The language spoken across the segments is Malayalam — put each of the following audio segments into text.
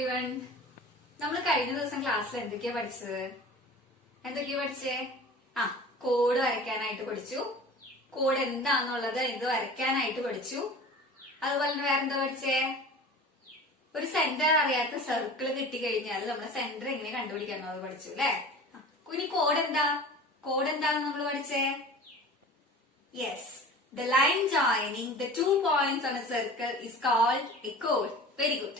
എവരിവൺ. നമ്മൾ കഴിഞ്ഞ ദിവസം ക്ലാസ്സിൽ എന്തൊക്കെയാ പഠിച്ചത്? പഠിച്ചേ? കോഡ് വരയ്ക്കാനായിട്ട് പഠിച്ചു. കോഡ് എന്താന്നുള്ളത് ഇത് വരയ്ക്കാനായിട്ട് പഠിച്ചു. അതുപോലെ തന്നെ വേറെന്താ പഠിച്ചേ? ഒരു സെന്റർ അറിയാത്ത സർക്കിൾ കിട്ടിക്കഴിഞ്ഞാൽ നമ്മുടെ സെന്റർ എങ്ങനെ കണ്ടുപിടിക്കാന്നുള്ളത് പഠിച്ചു അല്ലെ? ഇനി കോഡ് എന്താന്ന് നമ്മൾ പഠിച്ചേ? Yes, the line joining the 2 points on a circle is called a chord. Very good.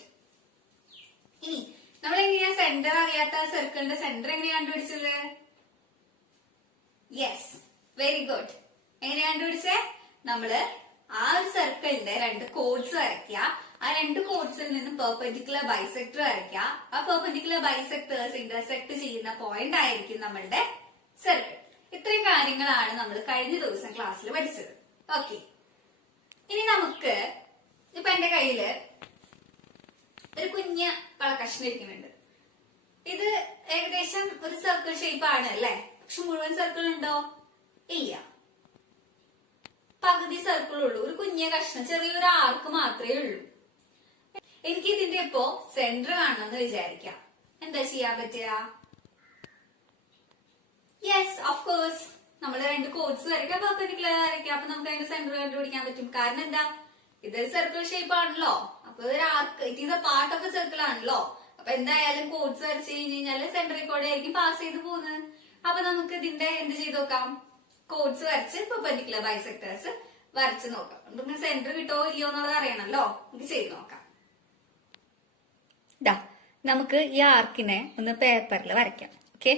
ഇനി നമ്മൾ എങ്ങനെയാ സെന്റർ അറിയാത്ത സർക്കിളിന്റെ സെന്റർ എങ്ങനെയാ കണ്ടുപിടിച്ചത്? Yes, very good. എങ്ങനെയാ കണ്ടുപിടിച്ചേ? നമ്മള് ആ ഒരു സർക്കിളിന്റെ 2 കോഡ്സ് വരയ്ക്കുക. ആ 2 കോഡ്സിൽ നിന്നും പെർപെൻഡിക്കുലർ ബൈസെക്ടർ വരയ്ക്കുക. ആ പെർപെൻഡിക്കുലർ ബൈസെക്ടേഴ്സ് ഇന്റർസെക്ട് ചെയ്യുന്ന പോയിന്റ് ആയിരിക്കും നമ്മളുടെ സർക്കിൾ. ഇത്രയും കാര്യങ്ങളാണ് നമ്മൾ കഴിഞ്ഞ ദിവസം ക്ലാസ്സിൽ പഠിച്ചത്. ഓക്കെ, ഇനി നമുക്ക് ഇപ്പൊ എന്റെ കയ്യില് ഒരു കുഞ്ഞ വളക്കഷ്ണം ഇരിക്കുന്നുണ്ട്. ഇത് ഏകദേശം ഒരു സർക്കിൾ ഷേപ്പ് ആണ് അല്ലെ? പക്ഷെ മുഴുവൻ സർക്കിൾ ഉണ്ടോ? ഇല്ല, പകുതി സർക്കിൾ ഉള്ളൂ. ഒരു കുഞ്ഞ കഷ്ണം, ചെറിയൊരു ആർക്ക് മാത്രമേ ഉള്ളൂ. എനിക്ക് ഇതിന്റെ ഇപ്പോ സെന്റർ കാണണമെന്ന് വിചാരിക്കാം. എന്താ ചെയ്യാൻ പറ്റുക? യെസ്, ഓഫ് കോഴ്സ് നമ്മൾ 2 കോഡ്സ് വരയ്ക്കാം, പെർപെൻഡിക്കുലർ വരയ്ക്കാം. അപ്പൊ നമുക്ക് അതിന്റെ സെന്റർ കണ്ടുപിടിക്കാൻ പറ്റും. കാരണം എന്താ? ഇതൊരു സർക്കിൾ ഷേപ്പ് ആണല്ലോ. അപ്പൊ ഒരു arc, it is a part of a circle ആണല്ലോ. അപ്പൊ എന്തായാലും കോഡ്സ് വരച്ചു കഴിഞ്ഞാൽ സെന്ററിൽ കൂടെ ആയിരിക്കും പാസ് ചെയ്ത് പോകുന്നത്. അപ്പൊ നമുക്ക് ഇതിന്റെ എന്ത് ചെയ്ത് നോക്കാം? കോഡ്സ് വരച്ച് പെർപെൻഡിക്കുലർ ബൈസെക്ടേഴ്സ് വരച്ച് നോക്കാം. നമുക്ക് സെന്റർ കിട്ടുമോ ഇല്ലയോ എന്നുള്ളത് അറിയണല്ലോ. നമുക്ക് ചെയ്ത് നോക്കാം. നമുക്ക് ഈ ആർക്കിനെ ഒന്ന് പേപ്പറിൽ വരയ്ക്കാം. ഓക്കെ,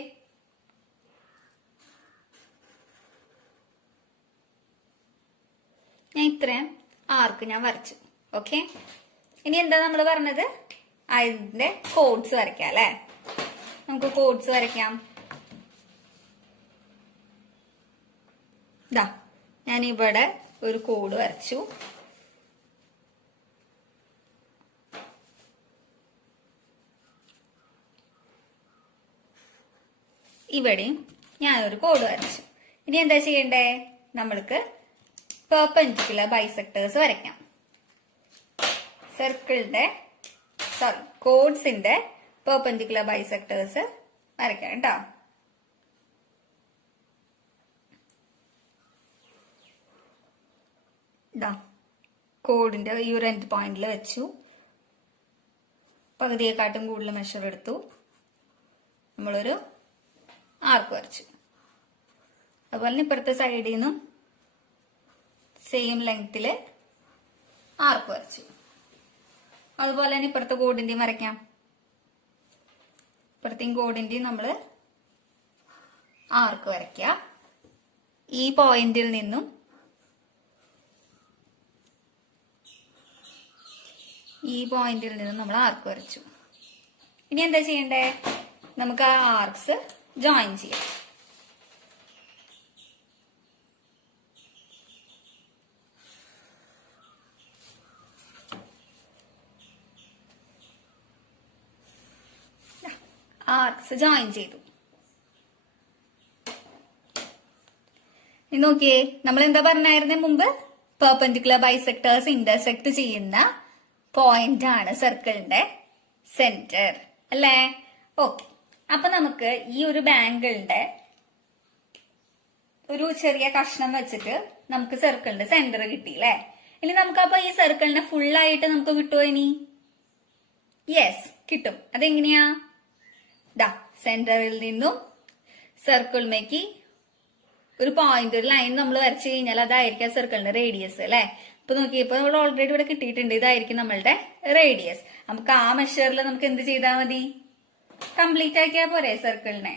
ഞാൻ ഇത്രയും ആർക്ക് ഞാൻ വരച്ചു. ഓക്കെ, ഇനി എന്താ നമ്മൾ പറഞ്ഞത്? അതിന്റെ കോഡ്സ് വരയ്ക്കാം അല്ലെ? നമുക്ക് കോഡ്സ് വരയ്ക്കാം. ഞാൻ ഇവിടെ ഒരു കോഡ് വരച്ചു. ഇവിടെയും ഞാനൊരു കോഡ് വരച്ചു. ഇനി എന്താ ചെയ്യണ്ടേ? നമ്മൾക്ക് പെർപെൻഡിക്കുലർ ബൈസെക്ടേഴ്സ് വരയ്ക്കാം. സർക്കിളിന്റെ കോഡ്സിന്റെ പെർപെൻഡിക്കുലർ ബൈസെക്ടേഴ്സ് വരയ്ക്കാം കേട്ടോ. കോഡിന്റെ ഈ ഒരു എൻഡ് പോയിന്റിൽ വെച്ചു. പകുതിയെക്കാട്ടും കൂടുതൽ മെഷർ എടുത്തു. നമ്മളൊരു ആർക്ക് വരച്ചു. അതുപോലെ തന്നെ ഇപ്പുറത്തെ സൈഡിൽ നിന്നും സെയിം ലെങ്തില് ആർക്ക് വരച്ചു. അതുപോലെ തന്നെ ഇപ്പുറത്തെ കോഡിന്റെയും വരയ്ക്കാം. ഇപ്പുറത്തെയും കോഡിന്റെയും നമ്മള് ആർക്ക് വരയ്ക്കുക. ഈ പോയിന്റിൽ നിന്നും നമ്മൾ ആർക്ക് വരച്ചു. ഇനി എന്താ ചെയ്യണ്ടേ? നമുക്ക് ആ ആർക്സ് ജോയിൻ ചെയ്യാം. ആർക്സ് ജോയിൻ ചെയ്തു. നോക്കിയേ, നമ്മൾ എന്താ പറഞ്ഞായിരുന്നേ മുമ്പ്? പെർപെൻഡിക്കുലർ ബൈസെക്ടേഴ്സ് ഇന്റർസെക്ട് ചെയ്യുന്ന പോയിന്റ് ആണ് സർക്കിളിന്റെ സെന്റർ അല്ലേ? ഓക്കെ, അപ്പൊ നമുക്ക് ഈ ഒരു ബാങ്കിളിന്റെ ഒരു ചെറിയ കഷ്ണം വെച്ചിട്ട് നമുക്ക് സർക്കിളിന്റെ സെന്റർ കിട്ടി അല്ലേ? ഇനി നമുക്ക് അപ്പൊ ഈ സർക്കിളിനെ ഫുള്ളായിട്ട് നമുക്ക് കിട്ടുമോ? ഇനി യെസ്, കിട്ടും. അതെങ്ങനെയാ? സെന്ററിൽ നിന്നും സർക്കിളിലേക്ക് ഒരു പോയിന്റ്, ഒരു ലൈൻ നമ്മൾ വരച്ചു കഴിഞ്ഞാൽ അതായിരിക്കും സർക്കിളിന്റെ റേഡിയസ് അല്ലെ? ഇപ്പൊ നോക്കിയപ്പോ നമ്മൾ ഓൾറെഡി ഇവിടെ കിട്ടിയിട്ടുണ്ട്. ഇതായിരിക്കും നമ്മളുടെ റേഡിയസ്. നമുക്ക് ആ മെഷറിൽ നമുക്ക് എന്ത് ചെയ്താൽ മതി? കംപ്ലീറ്റ് ആക്കിയാ പോരെ സർക്കിളിനെ?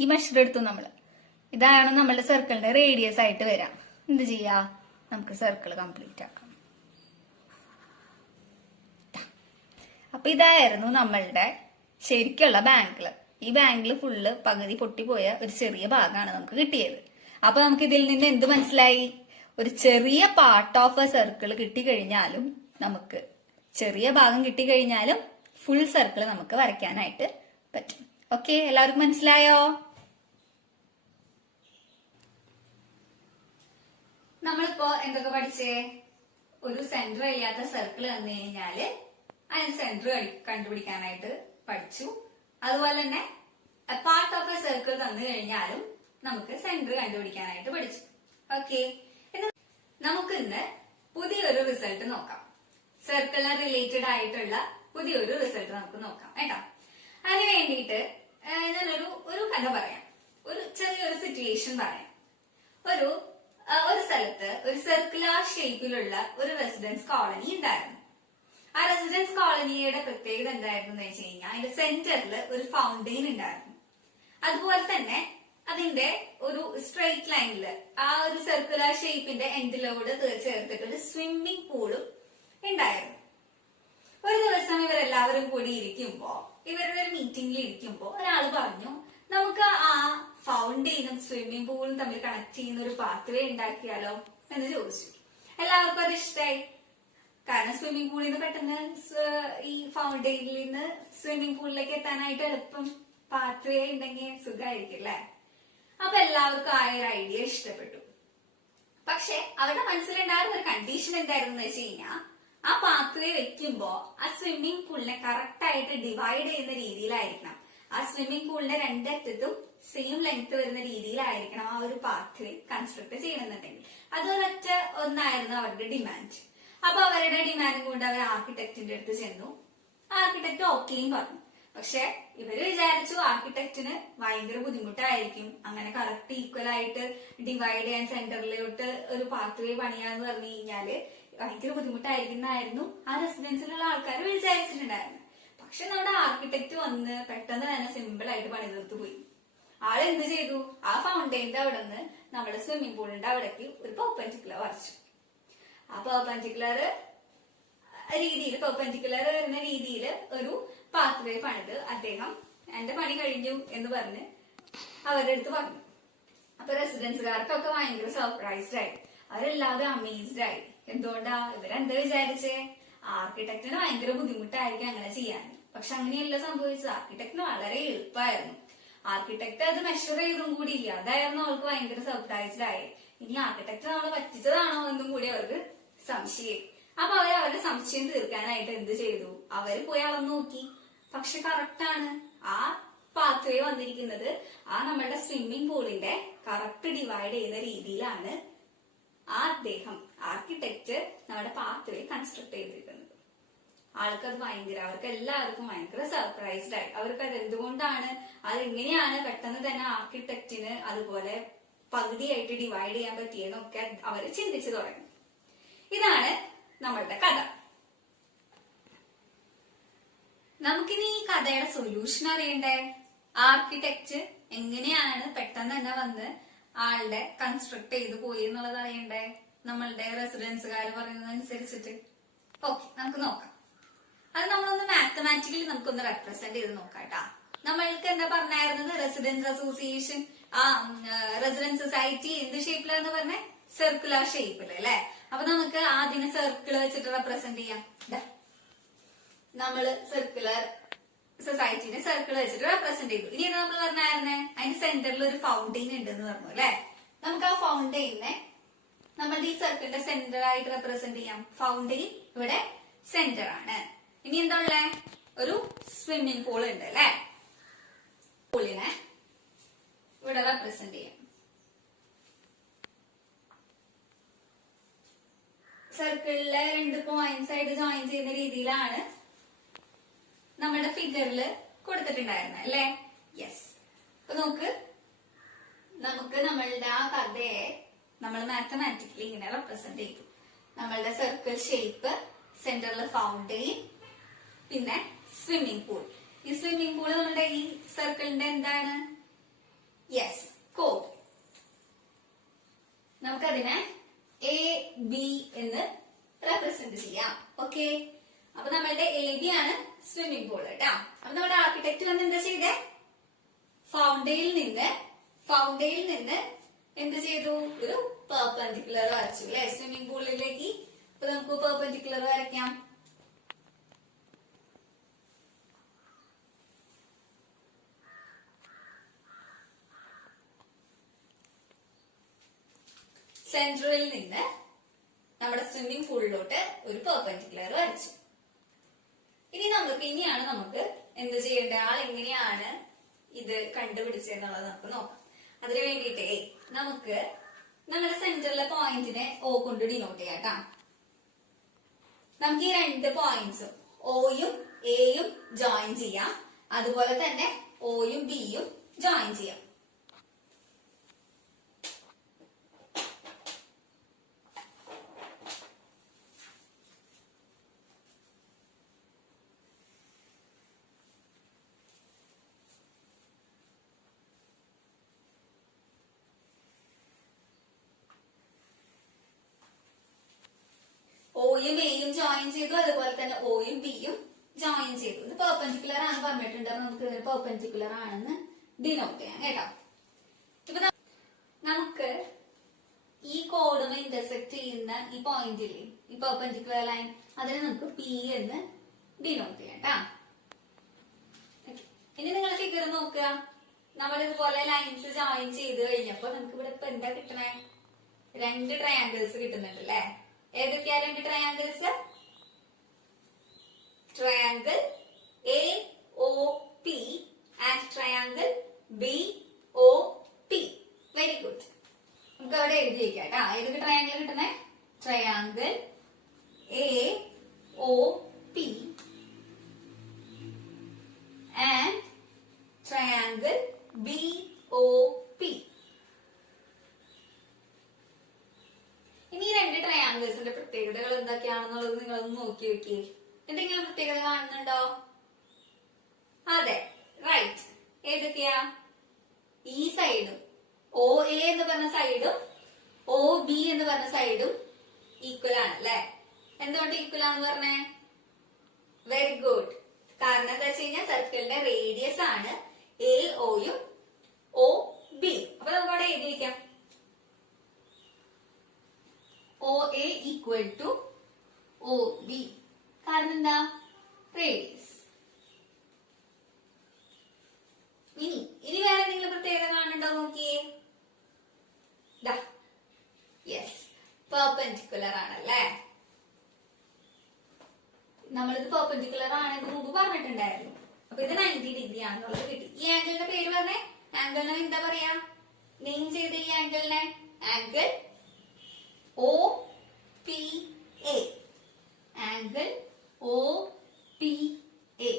ഈ മെഷർ എടുത്തു നമ്മള്. ഇതാണ് നമ്മളുടെ സർക്കിളിന്റെ റേഡിയസ് ആയിട്ട് വരാം. എന്ത് ചെയ്യാ? നമുക്ക് സർക്കിൾ കംപ്ലീറ്റ് ആക്കാം. അപ്പൊ ഇതായിരുന്നു നമ്മളുടെ ശരിക്കുള്ള ബാങ്കിള്. ഈ ബാങ്കിള് ഫുള്ള് പകുതി പൊട്ടിപ്പോയ ഒരു ചെറിയ ഭാഗമാണ് നമുക്ക് കിട്ടിയത്. അപ്പൊ നമുക്ക് ഇതിൽ നിന്ന് എന്ത് മനസ്സിലായി? ഒരു ചെറിയ പാർട്ട് ഓഫ് എ സർക്കിൾ കിട്ടിക്കഴിഞ്ഞാലും, നമുക്ക് ചെറിയ ഭാഗം കിട്ടിക്കഴിഞ്ഞാലും ഫുൾ സർക്കിൾ നമുക്ക് വരയ്ക്കാനായിട്ട് പറ്റും. ഓക്കെ, എല്ലാവർക്കും മനസ്സിലായോ? നമ്മളിപ്പോ എന്തൊക്കെ പഠിച്ചേ? ഒരു സെന്റർ ഇല്ലാത്ത സർക്കിൾ തന്നു കഴിഞ്ഞാല് അതിന് സെന്റർ കണ്ടുപിടിക്കാനായിട്ട് പഠിച്ചു. അതുപോലെ തന്നെ പാർട്ട് ഓഫ് എ സർക്കിൾ തന്നു കഴിഞ്ഞാലും നമുക്ക് സെന്റർ കണ്ടുപിടിക്കാനായിട്ട് പഠിച്ചു. ഓക്കെ, നമുക്ക് ഇന്ന് പുതിയൊരു റിസൾട്ട് നോക്കാം. സർക്കിളിന് റിലേറ്റഡ് ആയിട്ടുള്ള പുതിയൊരു റിസൾട്ട് നമുക്ക് നോക്കാം കേട്ടോ. അതിന് വേണ്ടിയിട്ട് ഞാനൊരു കഥ പറയാം, ഒരു ചെറിയൊരു സിറ്റുവേഷൻ പറയാം. ഒരു സ്ഥലത്ത് ഒരു സർക്കുലർ ഷേപ്പിലുള്ള ഒരു റെസിഡൻസ് കോളനി ഉണ്ടായിരുന്നു. ആ റെസിഡൻസ് കോളനിയുടെ പ്രത്യേകത എന്തായിരുന്നു എന്ന് വെച്ച് കഴിഞ്ഞാൽ അതിന്റെ സെന്ററിൽ ഒരു ഫൗണ്ടെയിൻ ഉണ്ടായിരുന്നു. അതുപോലെ തന്നെ അതിന്റെ ഒരു സ്ട്രെയിറ്റ് ലൈനില് ആ ഒരു സർക്കുലർ ഷേപ്പിന്റെ എൻഡിലോട് ചേർത്തിട്ട് ഒരു സ്വിമ്മിംഗ് പൂളും ഉണ്ടായിരുന്നു. ഒരു ദിവസം ഇവരെല്ലാവരും കൂടി ഇവരുടെ ഒരു മീറ്റിംഗിൽ ഇരിക്കുമ്പോ ഒരാള് പറഞ്ഞു, നമുക്ക് ആ ഫൗണ്ടെയിനും സ്വിമ്മിംഗ് പൂളും തമ്മിൽ കണക്ട് ചെയ്യുന്ന ഒരു പാത്വേ ഉണ്ടാക്കിയാലോ എന്ന് ചോദിച്ചു. എല്ലാവർക്കും അത് ഇഷ്ടമായി. കാരണം സ്വിമ്മിംഗ് പൂളിൽ നിന്ന് പെട്ടെന്ന് ഈ ഫൗണ്ടെയിനിൽ നിന്ന് സ്വിമ്മിംഗ് പൂളിലേക്ക് എത്താനായിട്ട് എളുപ്പം പാത്വേ ഉണ്ടെങ്കിൽ സുഖമായിരിക്കും അല്ലെ. അപ്പൊ എല്ലാവർക്കും ആ ഒരു ഐഡിയ ഇഷ്ടപ്പെട്ടു. പക്ഷെ അവരുടെ മനസ്സിലുണ്ടായിരുന്ന ഒരു കണ്ടീഷൻ എന്തായിരുന്നു വെച്ച് കഴിഞ്ഞാൽ ആ പാത്വേ വെക്കുമ്പോ ആ സ്വിമ്മിംഗ് പൂളിനെ കറക്റ്റ് ആയിട്ട് ഡിവൈഡ് ചെയ്യുന്ന രീതിയിലായിരിക്കണം. ആ സ്വിമ്മിംഗ് പൂളിന്റെ രണ്ടറ്റത്തും സെയിം ലെങ്ത് വരുന്ന രീതിയിലായിരിക്കണം ആ ഒരു പാത്വേ കൺസ്ട്രക്ട് ചെയ്യണമെന്നുണ്ടെങ്കിൽ. അതൊരൊറ്റ ഒന്നായിരുന്നു അവരുടെ ഡിമാൻഡ്. അപ്പൊ അവരുടെ ഡിമാൻഡ് കൊണ്ട് അവർ ആർക്കിടെക്റ്റിന്റെ അടുത്ത് ചെന്നു. ആർക്കിടെക്ട് ഓക്കെയും പറഞ്ഞു. പക്ഷെ ഇവര് വിചാരിച്ചു ആർക്കിടെക്റ്റിന് ഭയങ്കര ബുദ്ധിമുട്ടായിരിക്കും അങ്ങനെ കറക്റ്റ് ഈക്വൽ ആയിട്ട് ഡിവൈഡ് ചെയ്യാൻ സെന്ററിലോട്ട് ഒരു പാത്വേ പണിയാന്ന് പറഞ്ഞു കഴിഞ്ഞാല് ഭയങ്കര ബുദ്ധിമുട്ടായിരിക്കുന്നതായിരുന്നു ആ റെസിഡൻസിലുള്ള ആൾക്കാർ വിചാരിച്ചിട്ടുണ്ടായിരുന്നു. പക്ഷെ നമ്മുടെ ആർക്കിടെക്ട് വന്ന് പെട്ടെന്ന് തന്നെ സിമ്പിൾ ആയിട്ട് പണി തീർത്തു പോയി. ആള് എന്ത് ചെയ്തു? ആ ഫൗണ്ടെയിന്റെ അവിടെ നിന്ന് നമ്മുടെ സ്വിമ്മിംഗ് പൂളിന്റെ അവിടേക്ക് ഒരു പെർപെൻഡിക്കുലർ വരച്ചു. ആ പെർപെൻഡിക്കുലർ വരുന്ന രീതിയിൽ ഒരു പാത്വേ പണിത് അദ്ദേഹം എന്റെ പണി കഴിഞ്ഞു എന്ന് പറഞ്ഞ് അവരുടെ അടുത്ത് പറഞ്ഞു. അപ്പൊ റെസിഡൻസുകാർക്കൊക്കെ ഭയങ്കര സർപ്രൈസ്ഡ് ആയി. അവരെല്ലാവരും അമേസ്ഡ് ആയി. എന്തുകൊണ്ടാ? ഇവരെന്താ വിചാരിച്ചേ? ആർക്കിടെക്റ്റിന് ഭയങ്കര ബുദ്ധിമുട്ടായിരിക്കും അങ്ങനെ ചെയ്യാൻ. പക്ഷെ അങ്ങനെയല്ല സംഭവിച്ചത്. ആർക്കിടെക്റ്റിന് വളരെ എളുപ്പമായിരുന്നു. ആർക്കിടെക്ട് അത് മെഷർ ചെയ്തും കൂടി ഇല്ല. അതായിരുന്നു അവർക്ക് ഭയങ്കര സർപ്രൈസ്ഡ് ആയി. ഇനി ആർക്കിടെക്ട് നമ്മളെ പറ്റിച്ചതാണോ എന്നും കൂടി അവർക്ക് സംശയം. അപ്പൊ അവരുടെ സംശയം തീർക്കാനായിട്ട് എന്ത് ചെയ്തു? അവര് പോയി അളന്നു നോക്കി. പക്ഷെ കറക്റ്റ് ആണ്. ആ പാത്വേ വന്നിരിക്കുന്നത് ആ നമ്മളുടെ സ്വിമ്മിംഗ് പൂളിന്റെ കറക്റ്റ് ഡിവൈഡ് ചെയ്യുന്ന രീതിയിലാണ് അദ്ദേഹം ആർക്കിടെക്ട് നമ്മുടെ പാത്വേ കൺസ്ട്രക്ട് ചെയ്തിരിക്കുന്നത്. അവർക്ക് എല്ലാവർക്കും ഭയങ്കര സർപ്രൈസ്ഡ് ആയി. അവർക്ക് അത് എന്തുകൊണ്ടാണ്, അതെങ്ങനെയാണ് പെട്ടെന്ന് തന്നെ ആർക്കിടെക്റ്റിന് അതുപോലെ പകുതിയായിട്ട് ഡിവൈഡ് ചെയ്യാൻ പറ്റിയെന്നൊക്കെ അവർ ചിന്തിച്ചു തുടങ്ങി. ഇതാണ് നമ്മളുടെ കഥ. നമുക്കിനി ഈ കഥയുടെ സൊല്യൂഷൻ അറിയണ്ടേ? ആർക്കിടെക്റ്റ് എങ്ങനെയാണ് പെട്ടെന്ന് തന്നെ വന്ന് ആളുടെ കൺസ്ട്രക്ട് ചെയ്ത് പോയി എന്നുള്ളത് അറിയണ്ടേ? നമ്മളുടെ റെസിഡൻസുകാർ പറയുന്നതനുസരിച്ചിട്ട്. ഓക്കെ, നമുക്ക് നോക്കാം. അത് നമ്മളൊന്ന് മാത്തമാറ്റിക്കലി നമുക്കൊന്ന് റെപ്രസെന്റ് ചെയ്ത് നോക്കാട്ടാ. നമ്മൾക്ക് എന്താ പറഞ്ഞായിരുന്നത്? റെസിഡൻസ് അസോസിയേഷൻ റെസിഡൻസ് സൊസൈറ്റി എന്ത് ഷേപ്പിലാന്ന് പറഞ്ഞേ? സർക്കുലർ ഷേപ്പില് അല്ലെ. അപ്പൊ നമുക്ക് ആദ്യം സർക്കിൾ വെച്ചിട്ട് റെപ്രസെന്റ് ചെയ്യാം. നമ്മള് സർക്കുലർ സൊസൈറ്റിനെ സർക്കിൾ വെച്ചിട്ട് റെപ്രസെന്റ് ചെയ്തു. ഇനി എന്താ നമ്മൾ പറഞ്ഞായിരുന്നേ? അതിന്റെ സെന്ററിൽ ഒരു ഫൗണ്ടെയിൻ ഉണ്ടെന്ന് പറഞ്ഞു അല്ലെ. നമുക്ക് ആ ഫൗണ്ടെയിനെ നമ്മളുടെ ഈ സർക്കിളിന്റെ സെന്റർ ആയിട്ട് റെപ്രസെന്റ് ചെയ്യാം. ഫൗണ്ടെയിൻ ഇവിടെ സെന്റർ ആണ്. ഇനി എന്താ ഉള്ളേ? ഒരു സ്വിമ്മിംഗ് പൂൾ ഉണ്ട് അല്ലെ. പൂളിനെ ഇവിടെ റെപ്രസെന്റ് ചെയ്യാം. സർക്കിളിലെ 2 പോയിന്റ്സ് ആയിട്ട് ജോയിൻ ചെയ്യുന്ന രീതിയിലാണ് നമ്മുടെ ഫിഗറിൽ കൊടുത്തിട്ടുണ്ടായിരുന്നത് അല്ലെ. യെസ്. അപ്പൊ നമുക്ക് നമ്മളുടെ ആ കഥയെ നമ്മൾ മാത്തമാറ്റിക്കലി ഇങ്ങനെ റെപ്രസെന്റ് ചെയ്തു. നമ്മളുടെ സർക്കിൾ ഷേപ്പ്, സെന്ററിൽ ഫൗണ്ടെയിൻ, പിന്നെ സ്വിമ്മിംഗ് പൂൾ. ഈ സ്വിമ്മിംഗ് പൂൾ നമ്മുടെ ഈ സർക്കിളിന്റെ എന്താണ്? Yes, code. നമുക്കതിനെ AB എന്ന് റെപ്രസെന്റ് ചെയ്യാം. ഓക്കെ, അപ്പൊ നമ്മളുടെ AB ആണ് സ്വിമ്മിംഗ് പൂൾ കേട്ടാ. അപ്പൊ നമ്മുടെ ആർക്കിടെക്ട് വന്ന് എന്താ ചെയ്തേ? ഫൗണ്ടെയിനിൽ നിന്ന് എന്ത് ചെയ്തു? ഒരു പെർപെൻഡിക്കുലർ വരച്ചു അല്ലെ സ്വിമ്മിംഗ് പൂളിലേക്ക്. അപ്പൊ നമുക്ക് പെർപെൻഡിക്കുലർ വരയ്ക്കാം. സെൻട്രലിൽ നിന്ന് നമ്മുടെ സ്വിമ്മിംഗ് പൂളിലോട്ട് ഒരു പെർപെൻഡിക്കുലർ വരച്ചു. ഇനിയാണ് നമുക്ക് എന്ത് ചെയ്യേണ്ടത്, ആൾ എങ്ങനെയാണ് ഇത് കണ്ടുപിടിച്ചതെന്നുള്ളത് നമുക്ക് നോക്കാം. അതിനു വേണ്ടിയിട്ടേ നമുക്ക് നമ്മുടെ സെന്ററിലെ പോയിന്റിനെ O കൊണ്ട് ഡിനോട്ട് ചെയ്യാം കേട്ടോ. നമുക്ക് ഈ രണ്ട് പോയിന്റ്സും Oയും Aയും ജോയിൻ ചെയ്യാം. അതുപോലെ തന്നെ Oയും Bയും ജോയിൻ ചെയ്യാം. Oയും Aയും ജോയിൻ ചെയ്തു, അതുപോലെ തന്നെ Oയും Bയും ജോയിൻ ചെയ്തു. ഇത് പെർപെൻഡിക്കുലർ ആണ് പറഞ്ഞിട്ടുണ്ട്. അപ്പൊ നമുക്ക് ഇതിന് പെർപെൻഡിക്കുലർ ആണെന്ന് ഡിനോട്ട് ചെയ്യാം കേട്ടോ. ഇപ്പൊ നമുക്ക് ഈ കോഡും ഇന്റർസെക്ട് ചെയ്യുന്ന ഈ പോയിന്റില് ഈ പെർപെൻഡിക്കുലർ ലൈൻ, അതിനെ നമുക്ക് P എന്ന് ഡിനോട്ട് ചെയ്യാം കേട്ടാ. ഇനി നിങ്ങൾ ഫിഗർ നോക്കുക. നമ്മൾ ഇതുപോലെ ലൈൻസ് ജോയിൻ ചെയ്ത് കഴിഞ്ഞപ്പോ നമുക്ക് ഇവിടെ ഇപ്പൊ എന്താ കിട്ടണേ, രണ്ട് ട്രയാങ്കിൾസ് കിട്ടുന്നുണ്ട് അല്ലെ. ഏതൊക്കെയാ രണ്ട് triangles? Triangle AOP and triangle BOP. Very good. നമുക്ക് അവിടെ എഴുതി വയ്ക്കാം കേട്ടാ. ഏതൊക്കെ ട്രയാങ്കിൾ കിട്ടുന്നേ? Triangle AOP and triangle BOP. ഇനി രണ്ട് ട്രയാങ്കിൾസിന്റെ പ്രത്യേകതകൾ എന്തൊക്കെയാണെന്നുള്ളത് നിങ്ങളൊന്ന് നോക്കി വെക്കേ. എന്തെങ്കിലും പ്രത്യേകത കാണുന്നുണ്ടോ? അതെ, റൈറ്റ്. ഏതൊക്കെയാ? ഈ സൈഡും OA എന്ന് പറഞ്ഞ സൈഡും OB എന്ന് പറഞ്ഞ സൈഡും ഈക്വൽ ആണ് അല്ലെ. എന്തുകൊണ്ട് ഈക്വൽ ആണെന്ന് പറഞ്ഞേ? Very good. കാരണം എന്താ വെച്ച് കഴിഞ്ഞാൽ സർക്കിളിന്റെ റേഡിയസ് ആണ് AOയും OB. അപ്പൊ നമുക്ക് അവിടെ എഴുതി വയ്ക്കാം. OA equal to OB. കാരണം എന്താ? റേഡിയസ്. ഇനി വേറെ എന്തെങ്കിലും പ്രത്യേകത കാണുന്നുണ്ടോ നോക്കിയേ. യെസ്, പെർപെൻഡിക്കുലർ ആണല്ലേ. നമ്മളിത് പെർപെൻഡിക്കുലർ ആണെന്ന് മുമ്പ് പറഞ്ഞിട്ടുണ്ടായിരുന്നു. അപ്പൊ ഇത് 90 ഡിഗ്രി ആണെന്നുള്ളത് കിട്ടി. ഈ ആംഗിളിന്റെ പേര് പറഞ്ഞേ. ആംഗിളിനെ എന്താ പറയാ? നെയിം ചെയ്ത് ഈ ആംഗിളിനെ angle OPA. Angle OPA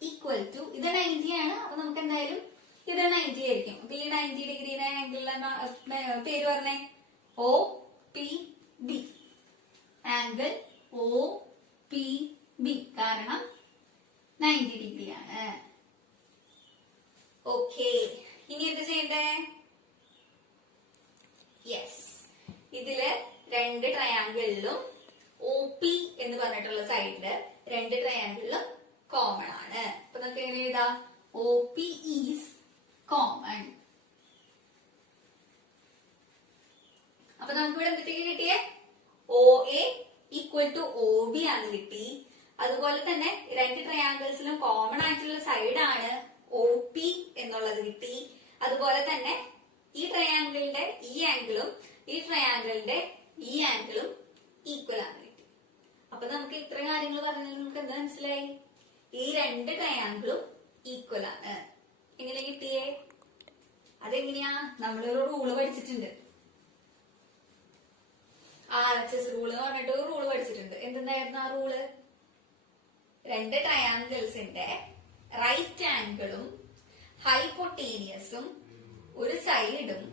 equal to, ഇത് 90 ആണ്. അപ്പൊ നമുക്ക് എന്തായാലും ഇത് 90 ആയിരിക്കും. അപ്പൊ ഈ 90 ഡിഗ്രിയുടെ ആംഗിളിന്റെ പേര് പറഞ്ഞേ. OPB. ആംഗിൾ OPB കാരണം 90 ഡിഗ്രി ആണ്. ഓക്കെ, ഇനി എന്ത് ചെയ്യണ്ടേ? യെസ്, ഇതില് രണ്ട് ട്രയാങ്കിളിലും OP എന്ന് പറഞ്ഞിട്ടുള്ള സൈഡില് രണ്ട് ട്രയാങ്കിളിലും കോമൺ ആണ്. അപ്പൊ നമുക്ക് എങ്ങനെ എഴുതാം? OP is common. അപ്പൊ നമുക്ക് ഇവിടെ എന്തൊക്കെ കിട്ടിയേ? OA ഈക്വൽ ടു OB ആണ് കിട്ടി. അതുപോലെ തന്നെ രണ്ട് ട്രയാങ്കിൾസിലും കോമൺ ആയിട്ടുള്ള സൈഡാണ് OP എന്നുള്ളത് കിട്ടി. അതുപോലെ തന്നെ ഈ ട്രയാങ്കിളിന്റെ ഈ ആംഗിളും ഈ ട്രയാങ്കിളിന്റെ ഈ ആംഗിളും ഈക്വൽ ആണ് കിട്ടി. അപ്പൊ നമുക്ക് ഇത്ര കാര്യങ്ങൾ പറഞ്ഞാൽ നമുക്ക് എന്താ മനസ്സിലായി? ഈ രണ്ട് ട്രയാങ്കിളും ഈക്വൽ ആണ്. എങ്ങനെ കിട്ടിയേ? അതെങ്ങനെയാ? നമ്മളൊരു റൂള് പഠിച്ചിട്ടുണ്ട്. RHS റൂള് എന്ന് പറഞ്ഞിട്ട് ഒരു റൂള് പഠിച്ചിട്ടുണ്ട്. എന്തെന്നായിരുന്നു ആ റൂള്? രണ്ട് ട്രയാങ്കിൾസിന്റെ റൈറ്റ് ആംഗിളും ഹൈപ്പോട്ടീനിയസും ഒരു സൈഡും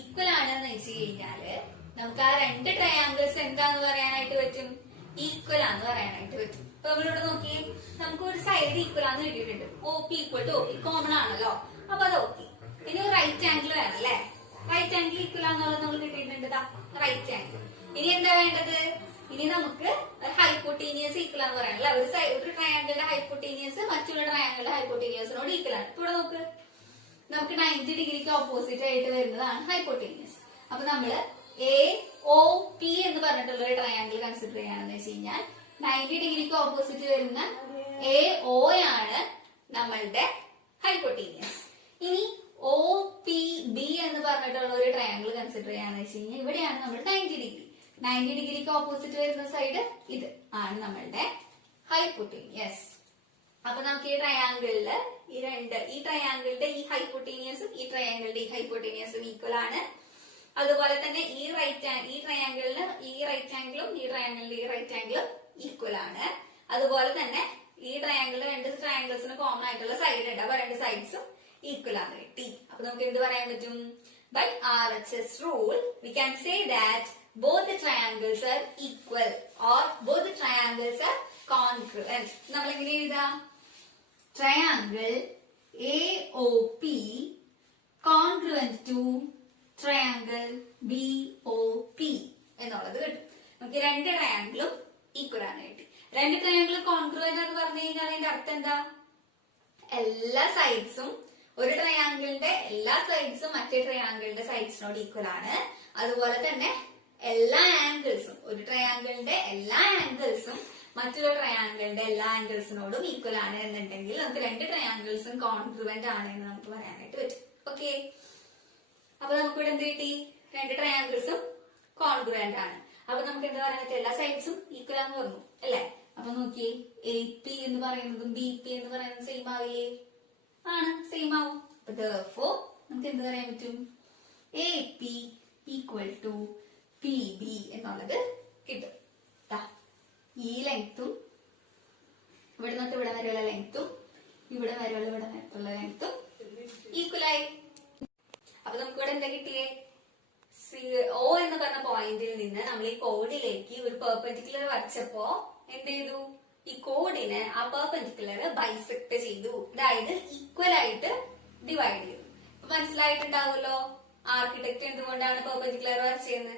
ഈക്വൽ ആണെന്ന് വെച്ച് കഴിഞ്ഞാല് നമുക്ക് ആ രണ്ട് ട്രയാങ്കിൾസ് എന്താന്ന് പറയാനായിട്ട് പറ്റും? ഈക്വൽ ആന്ന് പറയാനായിട്ട് പറ്റും. അപ്പൊ നമ്മളിവിടെ നോക്കി, നമുക്ക് ഒരു സൈഡ് ഈക്വൽ ആന്ന് കിട്ടിയിട്ടുണ്ട്. OP equal to OP common ആണല്ലോ. അപ്പൊ അത് ഓക്കെ. ഇനി ഒരു റൈറ്റ് ആംഗിൾ വേണം അല്ലെ. റൈറ്റ് ആംഗിൾ ഈക്വൽ ആണെന്നുള്ളത് നമ്മൾ കിട്ടിയിട്ടുണ്ട്. Right angle. ഇനി എന്താ വേണ്ടത്? ഇനി നമുക്ക് ഹൈപ്പോട്ടീനിയസ് ഈക്വൽ ആണെന്ന് പറയാനല്ല. ഒരു ട്രയാങ്കിളിന്റെ ഹൈപ്പോട്ടീനിയസ് മറ്റുള്ള ട്രയാങ്കിളിന്റെ ഹൈപ്പോട്ടീനിയസിനോട് ഈക്വൽ ആണ്. ഇവിടെ നോക്ക്, നമുക്ക് 90 ഡിഗ്രിക്ക് ഓപ്പോസിറ്റ് ആയിട്ട് വരുന്നതാണ് ഹൈപ്പോട്ടീനിയസ്. അപ്പൊ നമ്മള് AOP എന്ന് പറഞ്ഞിട്ടുള്ള ഒരു ട്രയാങ്കിൾ കൺസിഡർ ചെയ്യാണെന്ന് വെച്ച് കഴിഞ്ഞാൽ 90 ഡിഗ്രിക്ക് ഓപ്പോസിറ്റ് വരുന്ന AO ആണ് നമ്മളുടെ ഹൈപ്പോട്ടീനിയസ്. ഇനി ഒ പി ബി എന്ന് പറഞ്ഞിട്ടുള്ള ഒരു ട്രയാങ്കിൾ കൺസിഡർ ചെയ്യാന്ന് വെച്ച് കഴിഞ്ഞാൽ ഇവിടെയാണ് നമ്മൾ 90 ഡിഗ്രിക്ക് ഓപ്പോസിറ്റ് വരുന്ന സൈഡ് ഇത് ആണ് നമ്മളുടെ ഹൈപ്പോട്ടീനിയസ്. അപ്പൊ നമുക്ക് ഈ ട്രയാങ്കിളില് ഈ ട്രയാങ്കിളിന്റെ ഈ ഹൈപ്പോട്ടീനിയസും ഈ ട്രയാങ്കിളിന്റെ ഈ ഹൈപ്പോട്ടീനിയസും ഈക്വൽ ആണ്. അതുപോലെ തന്നെ ഈ ട്രയാങ്കിളിന് ഈ റൈറ്റ് ആംഗിളും ഈ ട്രയാങ്കിളിന്റെ ഈ റൈറ്റ് ആംഗിളും ഈക്വൽ ആണ്. അതുപോലെ തന്നെ ഈ ട്രയാങ്കിളിൽ രണ്ട് ട്രയാങ്കിൾസിന് കോമൺ ആയിട്ടുള്ള സൈഡ് ഉണ്ട്. അപ്പൊ രണ്ട് സൈഡ്സും ഈക്വൽ ആണ് കിട്ടി. അപ്പൊ നമുക്ക് എന്ത് പറയാൻ പറ്റും? By RHS rule we can say that both the triangles are equal or both the triangles are congruent. നമ്മൾ എങ്ങനെ എഴുതാം? Triangle AOP congruent to triangle BOP എന്നുള്ളത് കിട്ടും. നമുക്ക് രണ്ട് ട്രയാങ്കിളും ഈക്വൽ ആണ് കിട്ടി. രണ്ട് ട്രയാങ്കിൾ കോൺഗ്രുവന്റ് എന്ന് പറഞ്ഞു കഴിഞ്ഞാൽ അതിന്റെ അർത്ഥം എന്താ? എല്ലാ സൈഡ്സും ഒരു ട്രയാങ്കിളിന്റെ എല്ലാ സൈഡ്സും മറ്റേ ട്രയാങ്കിളിന്റെ സൈഡ്സിനോട് ഈക്വൽ ആണ്. അതുപോലെ തന്നെ എല്ലാ ആംഗിൾസും ഒരു ട്രയാങ്കിളിന്റെ എല്ലാ ആംഗിൾസും മറ്റൊരു ട്രയാങ്കിളിന്റെ എല്ലാ ആംഗിൾസിനോടും ഈക്വൽ ആണ് എന്നുണ്ടെങ്കിൽ നമുക്ക് രണ്ട് ട്രയാങ്കിൾസും കോൺഗ്രുവന്റ് ആണ് എന്ന് നമുക്ക് പറയാനായിട്ട് പറ്റും. ഓക്കെ, അപ്പൊ നമുക്കിവിടെ എന്ത് കിട്ടി? രണ്ട് ട്രയാങ്കിൾസും കോൺഗ്രുവന്റ് ആണ്. അപ്പൊ നമുക്ക് എന്താ പറയാൻ പറ്റും? എല്ലാ സൈഡ്സും ഈക്വൽ ആണെന്ന് പറഞ്ഞു അല്ലെ? അപ്പൊ നോക്കിയേ, AP എന്ന് പറയുന്നതും BP എന്ന് പറയുന്നതും സെയിം ആവില്ലേ? ആണ്, സെയിം ആവും. അപ്പൊ നമുക്ക് എന്ത് പറയാൻ പറ്റും? AP ഈക്വൽ ടു PB എന്നുള്ളത് കിട്ടും. ഈ ലെങ്ത്തും ഇവിടെ നിന്നിട്ട് ഇവിടെ വരെയുള്ള ലെങ്ത്തും ഇവിടെ വരെയുള്ള ലെങ്ത്തും ഈക്വലായി. അപ്പൊ നമുക്ക് ഇവിടെ എന്താ കിട്ടിയേ? O എന്ന് പറഞ്ഞ പോയിന്റിൽ നിന്ന് നമ്മൾ ഈ കോഡിലേക്ക് ഒരു പെർപെൻഡിക്കുലർ വരച്ചപ്പോ എന്ത് ചെയ്തു? ഈ കോഡിനെ ആ പെർപെൻഡിക്കുലർ ബൈസെക്ട് ചെയ്തു. അതായത് ഈക്വൽ ആയിട്ട് ഡിവൈഡ് ചെയ്തു. അപ്പൊ മനസ്സിലായിട്ടുണ്ടാവുമല്ലോ ആർക്കിടെക്ട് എന്തുകൊണ്ടാണ് പെർപെൻഡിക്കുലർ വരച്ചതെന്ന്.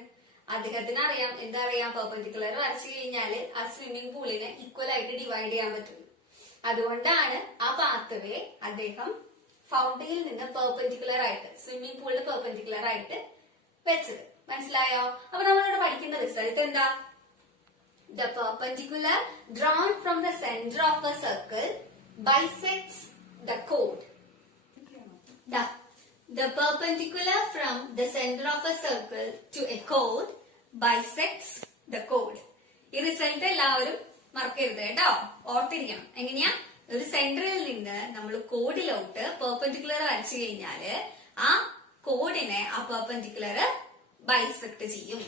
അദ്ദേഹത്തിന് അറിയാം, എന്തറിയാം? പെർപെൻഡിക്കുലർ വരച്ചു കഴിഞ്ഞാല് ആ സ്വിമ്മിംഗ് പൂളിനെ ഈക്വൽ ആയിട്ട് ഡിവൈഡ് ചെയ്യാൻ പറ്റും. അതുകൊണ്ടാണ് ആ പാത്വേ അദ്ദേഹം ഫൗണ്ടയിൽ നിന്ന് പെർപെൻഡിക്കുലർ ആയിട്ട് സ്വിമ്മിംഗ് പൂളിന് പെർപെൻഡിക്കുലർ ആയിട്ട് വെച്ചത്. മനസ്സിലായോ? അപ്പൊ നമ്മളിവിടെ പഠിക്കുന്ന റിസൾട്ട് എന്താ? The perpendicular drawn from the center of a circle bisects the chord. The perpendicular from the center of a circle to a chord bisects the chord. ഈ റിസൾട്ട് എല്ലാവരും മറക്കരുത് കേട്ടോ, ഓർത്തിരിക്കണം. എങ്ങനെയാ? ഒരു സെന്ററിൽ നിന്ന് നമ്മൾ കോഡിലോട്ട് പെർപെൻഡിക്കുലർ വരച്ചു കഴിഞ്ഞാല് ആ കോഡിനെ ആ പെർപെൻഡിക്കുലർ ബൈസെക്ട് ചെയ്യും.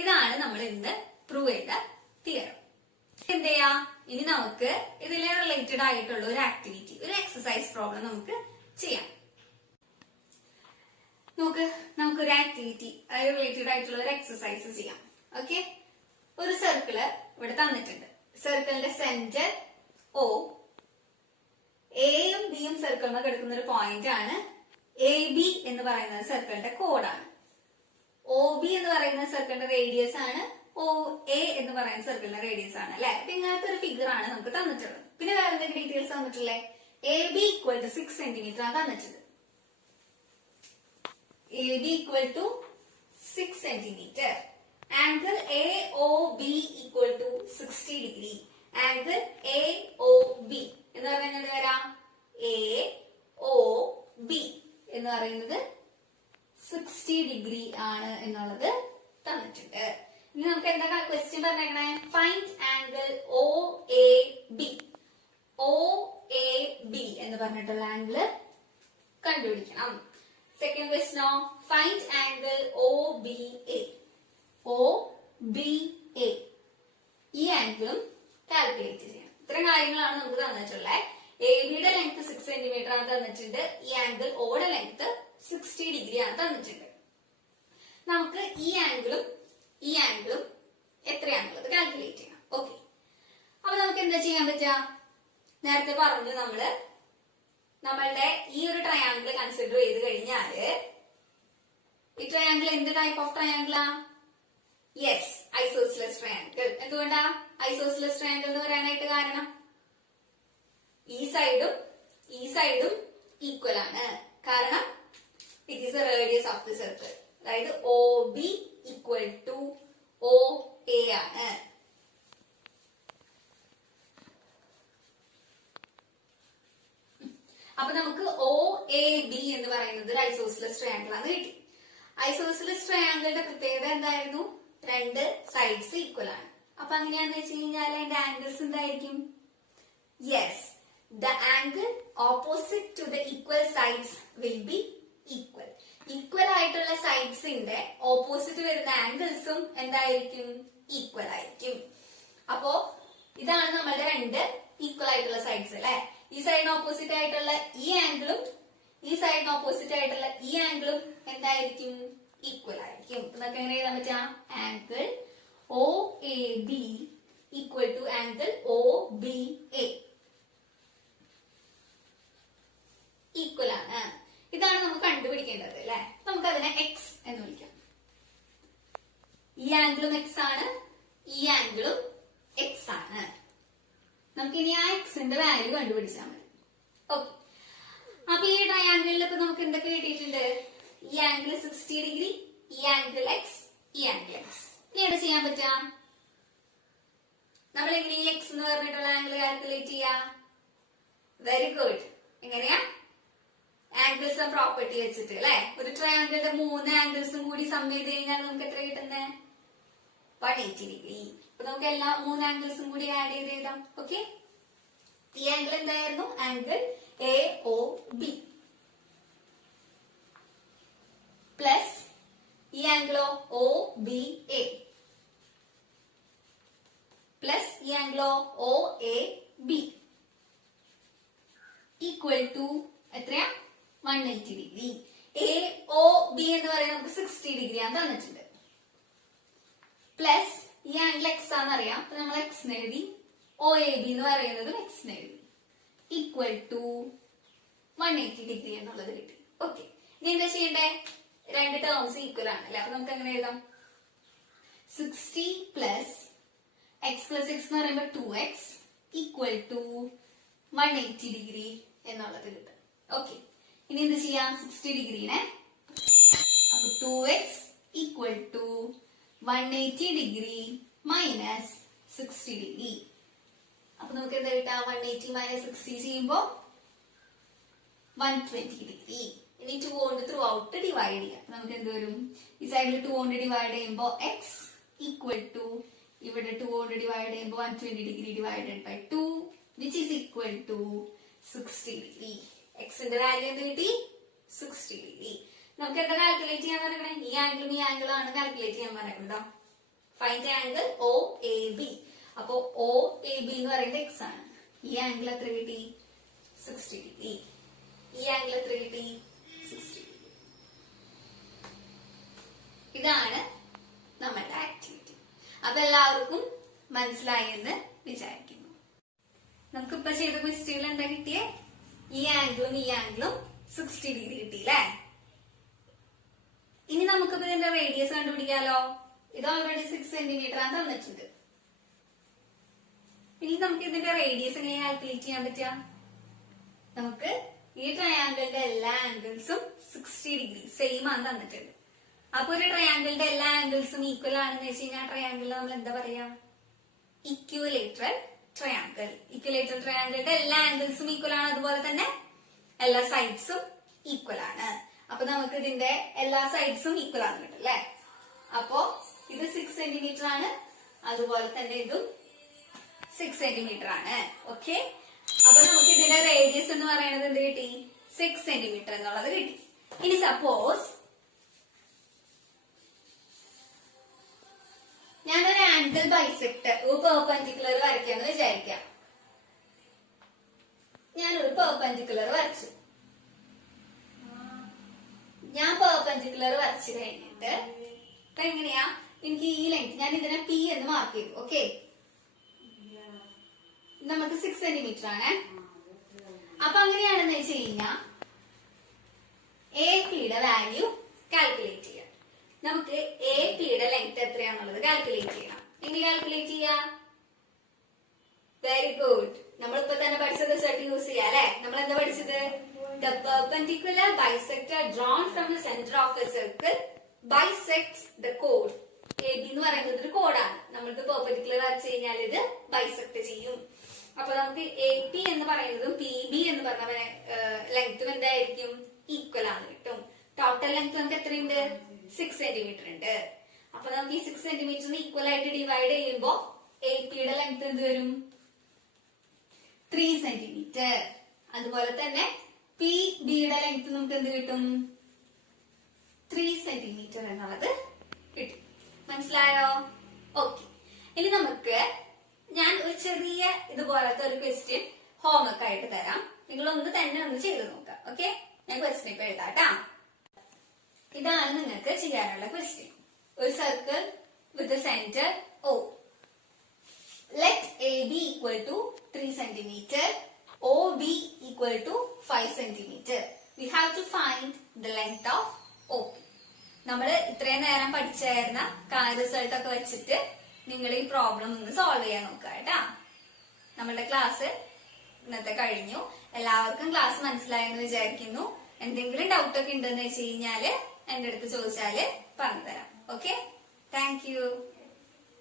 ഇതാണ് നമ്മൾ ഇന്ന് പ്രൂവ് ചെയ്ത തിയറം. എന്ത് ചെയ്യാ? ഇനി നമുക്ക് ഇതിലെ റിലേറ്റഡ് ആയിട്ടുള്ള ഒരു ആക്ടിവിറ്റി, ഒരു എക്സസൈസ് പ്രോബ്ലം നമുക്ക് ചെയ്യാം. നമുക്കൊരു ആക്ടിവിറ്റി റിലേറ്റഡ് ആയിട്ടുള്ള ഒരു എക്സസൈസ് ചെയ്യാം. ഓക്കെ, ഒരു സർക്കിള് ഇവിടെ തന്നിട്ടുണ്ട്. സർക്കിളിന്റെ സെന്റർ O, എയും ബിയും സർക്കിളിന് കിടക്കുന്ന ഒരു പോയിന്റ് ആണ്. AB എന്ന് പറയുന്നത് സർക്കിളിന്റെ കോഡാണ്. OB എന്ന് പറയുന്ന സർക്കിളിന്റെ റേഡിയസ് ആണ്. OA എന്ന് പറയുന്ന സർക്കിളിന്റെ റേഡിയസ് ആണ് അല്ലെ? അപ്പൊ ഇങ്ങനത്തെ ഒരു ഫിഗർ ആണ് നമുക്ക് തന്നിട്ടുള്ളത്. പിന്നെ വേറെ എന്തൊക്കെ ഡീറ്റെയിൽസ് തന്നിട്ടുള്ളേ? AB ഈക്വൽ ടു 6 സെന്റിമീറ്റർ ആണ് തന്നിട്ടുള്ളത്. AB equal to 6 centimetre. Angle AOB equal to 60 degree. Angle AOB എന്ന് പറയുന്നത് വരാം AOB എന്ന് പറയുന്നത് 60 ഡിഗ്രി ആണ് എന്നുള്ളത് തന്നിട്ടുണ്ട്. ഇനി നമുക്ക് എന്താ ക്വസ്റ്റ്യൻ പറഞ്ഞേക്കണേ? Find angle OAB. OAB എന്ന് പറഞ്ഞിട്ടുള്ള ആംഗിള് കണ്ടുപിടിക്കണം. സെക്കൻഡ് ക്വസ്റ്റ്യനോ? Find angle OBA. OBA ഈ ആംഗിളും കാൽക്കുലേറ്റ് ചെയ്യണം. ഇത്രയും കാര്യങ്ങളാണ് നമുക്ക് തന്നിട്ടുള്ളത്. ABയുടെ ലെങ്ത് 6 സെന്റിമീറ്റർ ആണ് തന്നിട്ടുണ്ട്. ഈ ആംഗിൾ ഓയുടെ ലെങ്ത് 60 ഡിഗ്രി ആണ് തന്നിട്ടുണ്ട്. നമുക്ക് ഈ ആംഗിളും എത്രയാണുള്ളത് കാൽക്കുലേറ്റ് ചെയ്യണം. ഓക്കെ, അപ്പൊ നമുക്ക് എന്താ ചെയ്യാൻ പറ്റുക? നേരത്തെ പറഞ്ഞു നമ്മളുടെ ഈ ഒരു ട്രയാങ്കിൾ കൺസിഡർ ചെയ്ത് കഴിഞ്ഞാല് ഈ ട്രയാങ്കിൾ എന്ത് ടൈപ്പ് ഓഫ് ട്രയാങ്കിളാ? Yes, isosceles triangle. എന്തുകൊണ്ടാ ഐസോസിലസ് ട്രയാങ്കിൾ എന്ന് പറയാനായിട്ട് കാരണം? ഈ സൈഡും ഈക്വൽ ആണ്. കാരണം it is a radius of the circle. അതായത് OB ഈക്വൽ ടു OA ആണ്. അപ്പൊ നമുക്ക് OAB എന്ന് പറയുന്നത് ഒരു ഐസോസിലസ് ട്രയാങ്കിൾ ആണ് കിട്ടി. ഐസോസിലസ് ട്രയാങ്കിളിന്റെ പ്രത്യേകത എന്തായിരുന്നു? രണ്ട് സൈഡ്സ് ഈക്വൽ ആണ്. അപ്പൊ അങ്ങനെയാന്ന് വെച്ച് കഴിഞ്ഞാൽ അതിന്റെ ആംഗിൾസ് എന്തായിരിക്കും? Yes, the angle opposite to the equal sides will be equal. Equal ആയിട്ടുള്ള സൈഡ്സിന്റെ ഓപ്പോസിറ്റ് വരുന്ന ആംഗിൾസും എന്തായിരിക്കും? ഈക്വൽ ആയിരിക്കും. അപ്പോ ഇതാണ് നമ്മളുടെ രണ്ട് ഈക്വൽ ആയിട്ടുള്ള സൈഡ്സ് അല്ലെ. ഈ സൈഡിന് ഓപ്പോസിറ്റ് ആയിട്ടുള്ള ഈ ആംഗിളും ഈ സൈഡിന് ഓപ്പോസിറ്റ് ആയിട്ടുള്ള ഈ ആംഗിളും എന്തായിരിക്കും? ഈക്വൽ ആയിരിക്കും. നമുക്ക് എങ്ങനെ എഴുതാൻ പറ്റാം? Angle O A B equal to angle O B A equal ആണ്. ഇതാണ് നമുക്ക് കണ്ടുപിടിക്കേണ്ടത് അല്ലെ. നമുക്ക് അതിനെ എക്സ് എന്ന് വിളിക്കാം. ഈ ആംഗിളും എക്സ് ആണ്, ഈ ആംഗിളും എക്സ് ആണ്. നമുക്ക് ഇനി ആ എക്സിന്റെ വാല്യൂ കണ്ടുപിടിച്ചാൽ മതി. ഓക്കെ, അപ്പൊ ഈ ട്രയാംഗിളിൽ ഇപ്പൊ നമുക്ക് എന്തൊക്കെ കിട്ടിയിട്ടുണ്ട്? ഈ ആംഗിൾ 60 ഡിഗ്രി, ഈ ആംഗിൾ എക്സ്, ഈ ആംഗിൾ എക്സ്. ഇനി എന്താ ചെയ്യാൻ പറ്റാ? നമ്മൾ എങ്ങനെ ഈ എക്സ് എന്ന് പറഞ്ഞിട്ടുള്ള ആംഗിൾ കാൽക്കുലേറ്റ് ചെയ്യാ? Very good. എങ്ങനെയാ? ആംഗിൾസ് പ്രോപ്പർട്ടി വെച്ചിട്ട് അല്ലെ. ഒരു ട്രയാംഗിളിന്റെ 3 ആംഗിൾസും കൂടി സം ചെയ്ത് കഴിഞ്ഞാൽ നമുക്ക് എത്ര കിട്ടുന്നത്? 180 ഡിഗ്രി. അപ്പൊ നമുക്ക് എല്ലാ 3 ആംഗിൾസും കൂടി ആഡ് ചെയ്ത് എഴുതാം. ഓക്കെ, ഈ ആംഗിൾ എന്തായിരുന്നു? Angle A O B plus ഈ ആംഗിളോ ഒ ബി എ പ്ലസ് ഈ ആംഗിളോ O A B equal to എത്രയാ? 180 ഡിഗ്രി. എ ഒ ബി എന്ന് പറയുന്നത് നമുക്ക് 60 ഡിഗ്രി ആണ് തന്നിട്ടുണ്ട്. പ്ലസ് ഈ ആംഗിൾ എക്സ് ആണെന്നറിയാം, അപ്പൊ നമ്മൾ എക്സ് എഴുതി. ഒ എ ബി എന്ന് പറയുന്നതും എക്സ് എഴുതി. ഈക്വൽ ടു 180 ഡിഗ്രി എന്നുള്ളത് കിട്ടി. ഓക്കെ, ഇനി എന്താ ചെയ്യണ്ടേ? രണ്ട് ടേംസ് ഈക്വൽ ആണ് അല്ലെ. അപ്പൊ നമുക്ക് എങ്ങനെ എഴുതാം? 60 പ്ലസ് എക്സ് പ്ലസ് എക്സ് എന്ന് പറയുമ്പോൾ 2x ഈക്വൽ ടു 180 ഡിഗ്രി എന്നുള്ളത് കിട്ടും. ഓക്കെ, ഇനി എന്ത് ചെയ്യാം? 60 ഡിഗ്രീനെ അപ്പൊ 2x equal to 180 degree minus 60 degree. അപ്പൊ നമുക്ക് എന്താ കിട്ടാ? 180 മൈനസ് 60 ചെയ്യുമ്പോ 120 ഡിഗ്രി. ഇനി 2 കൊണ്ട് ത്രൂ ഔട്ട് ഡിവൈഡ് ചെയ്യാം. നമുക്ക് എന്ത് വരും? ഈ സൈഡിൽ 2 കൊണ്ട് ഡിവൈഡ് ചെയ്യുമ്പോ എക്സ് ഈക്വൽ ടു ഇവിടെ 2 കൊണ്ട് ഡിവൈഡ് ചെയ്യുമ്പോൾ 120 degree divided by 2 which is equal to 60 degree. എക്സിന്റെ വാല്യൂ എന്ത് കിട്ടി? 60 ഡിഗ്രി. നമുക്ക് എന്താ കാൽക്കുലേറ്റ് ചെയ്യാൻ പറഞ്ഞേ? ഈ ആംഗിളും ഈ ആംഗിളും ആണ് കാൽക്കുലേറ്റ് ചെയ്യാൻ പറഞ്ഞോ. Find angle O A B. അപ്പോ ഒ എ ബി എന്ന് പറയുന്നത് എക്സ് ആണ്. ഈ ആംഗിൾ എത്ര കിട്ടി? 60 ഡിഗ്രി. ഈ ആംഗിൾ എത്ര കിട്ടി? 60 ഡിഗ്രി. ഇതാണ് നമ്മളുടെ ആക്ടിവിറ്റി. അപ്പൊ എല്ലാവർക്കും മനസ്സിലായി എന്ന് വിചാരിക്കുന്നു. നമുക്കിപ്പോ ചെയ്ത ക്വസ്റ്റ്യനിൽ എന്താ കിട്ടിയേ? ഈ ആംഗിളും ഈ ആംഗിളും 60 ഡിഗ്രി കിട്ടിയില്ലേ? ഇനി നമുക്കിപ്പോ ഇതിന്റെ റേഡിയസ് കണ്ടുപിടിക്കാലോ. ഇത് ഓൾറെഡി 6 സെന്റിമീറ്റർ ആണ് തന്നിട്ടുണ്ട്. ഇനി നമുക്ക് ഇതിന്റെ റേഡിയസ് എങ്ങനെ കാൽക്കുലേറ്റ് ചെയ്യാൻ പറ്റുക? നമുക്ക് ഈ ട്രയാംഗിളിന്റെ എല്ലാ ആംഗിൾസും 60 ഡിഗ്രി സെയിം ആണ് തന്നിട്ടുണ്ട്. അപ്പൊ ഒരു ട്രയാംഗിളിന്റെ എല്ലാ ആംഗിൾസും ഈക്വൽ ആണെന്ന് വെച്ച് കഴിഞ്ഞാൽ ട്രയാംഗിളിൽ നമ്മൾ എന്താ പറയാ? Equilateral triangle. ഇക്വിലേറ്ററൽ ട്രയാംഗിളിന്റെ എല്ലാ ആംഗിൾസും ഈക്വൽ ആണ്, അതുപോലെ തന്നെ എല്ലാ സൈഡ്സും ഈക്വൽ ആണ്. അപ്പൊ നമുക്ക് ഇതിന്റെ എല്ലാ സൈഡ്സും ഈക്വൽ ആണ് കിട്ടും അല്ലെ. അപ്പോ ഇത് 6 സെന്റിമീറ്റർ ആണ്, അതുപോലെ തന്നെ ഇതും 6 സെന്റിമീറ്റർ ആണ്. ഓക്കെ, അപ്പൊ നമുക്ക് ഇതിന്റെ റേഡിയസ് എന്ന് പറയുന്നത് എന്ത് കിട്ടി? 6 സെന്റിമീറ്റർ എന്നുള്ളത് കിട്ടി. ഇനി സപ്പോസ് ഞാനൊരു ആംഗിൾ ബൈസെക്ടർ പെർപെൻഡിക്കുലർ വരയ്ക്കാന്ന് വിചാരിക്കാം. ഞാനൊരു പെർപെൻഡിക്കുലർ വരച്ചു. ഞാൻ പെർപെൻഡിക്കുലർ വരച്ചു കഴിഞ്ഞിട്ട് ഇപ്പൊ എങ്ങനെയാ? എനിക്ക് ഈ ലെങ്ത് ഞാൻ ഇതിനെ പി എന്ന് മാർക്ക് ചെയ്തു. ഓക്കെ, നമുക്ക് 6 സെന്റിമീറ്റർ ആണ്. അപ്പൊ അങ്ങനെയാണെന്ന് വെച്ച് കഴിഞ്ഞാൽ എ പിയുടെ വാല്യൂ കാൽക്കുലേറ്റ് ചെയ്യാം. നമുക്ക് എ പിയുടെ ലെങ്ത് എത്രയാണെന്നുള്ളത് കാൽക്കുലേറ്റ് ചെയ്യണം. എങ്ങനെ കാൽക്കുലേറ്റ് ചെയ്യാം? Very good. നമ്മളിപ്പോ തന്നെ പഠിച്ചത് സെറ്റ് യൂസ് ചെയ്യാം അല്ലെ. നമ്മൾ എന്താ പഠിച്ചത്? The perpendicular bisector drawn from the center of a circle bisects the chord. AB എന്ന് പറയുന്നത് ഒരു കോഡാണ്. നമ്മൾക്ക് പെർപെൻഡിക്കുലർ വരച്ചു കഴിഞ്ഞാൽ ഇത് ബൈസെക്ട് ചെയ്യും. അപ്പൊ നമുക്ക് എ പി എന്ന് പറയുന്നതും പി ബി എന്ന് പറഞ്ഞ ലെങ്ത്തും എന്തായിരിക്കും? ഈക്വൽ ആണ് കിട്ടും. ടോട്ടൽ ലെങ്ത് നമുക്ക് എത്രയുണ്ട്? 6 സെന്റിമീറ്റർ ഉണ്ട്. അപ്പൊ നമുക്ക് ഈ 6 സെന്റിമീറ്ററിന് ഈക്വൽ ആയിട്ട് ഡിവൈഡ് ചെയ്യുമ്പോ എപിയുടെ ലെങ്ത് എന്ത് വരും? 3 സെന്റിമീറ്റർ. അതുപോലെ തന്നെ പി ബിയുടെ ലെങ്ത് നമുക്ക് എന്ത് കിട്ടും? 3 സെന്റിമീറ്റർ എന്നുള്ളത് കിട്ടും. മനസ്സിലായോ? ഓക്കെ. ഇനി നമുക്ക് ഞാൻ ഒരു ചെറിയ ഇതുപോലത്തെ ഒരു ക്വസ്റ്റ്യൻ ഹോംവർക്ക് ആയിട്ട് തരാം. നിങ്ങളൊന്ന് തന്നെ ഒന്ന് ചെയ്ത് നോക്കാം. ഓക്കെ, ഞാൻ ക്വസ്റ്റ്യൻ ഇപ്പൊ എഴുതാട്ടാ. ഇതാണ് നിങ്ങൾക്ക് ചെയ്യാനുള്ള ക്വസ്റ്റ്യൻ. ഒരു circle with centre O. Let AB equal to 3 centimeter, OB equal to 5 centimeter. We have to find the length of OP. നമ്മൾ ഇത്രയും നേരം പഠിച്ചായിരുന്ന റിസൾട്ട് ഒക്കെ വെച്ചിട്ട് നിങ്ങൾ ഈ പ്രോബ്ലം ഒന്ന് സോൾവ് ചെയ്യാൻ നോക്കുക കേട്ടാ. നമ്മളുടെ ക്ലാസ് ഇന്നത്തെ കഴിഞ്ഞു. എല്ലാവർക്കും ക്ലാസ് മനസ്സിലായെന്ന് വിചാരിക്കുന്നു. എന്തെങ്കിലും ഡൗട്ട് ഒക്കെ ഉണ്ടെന്ന് വെച്ച് കഴിഞ്ഞാല് എന്റെ അടുത്ത് ചോദിച്ചാല് പറഞ്ഞു തരാം. Okay, thank you.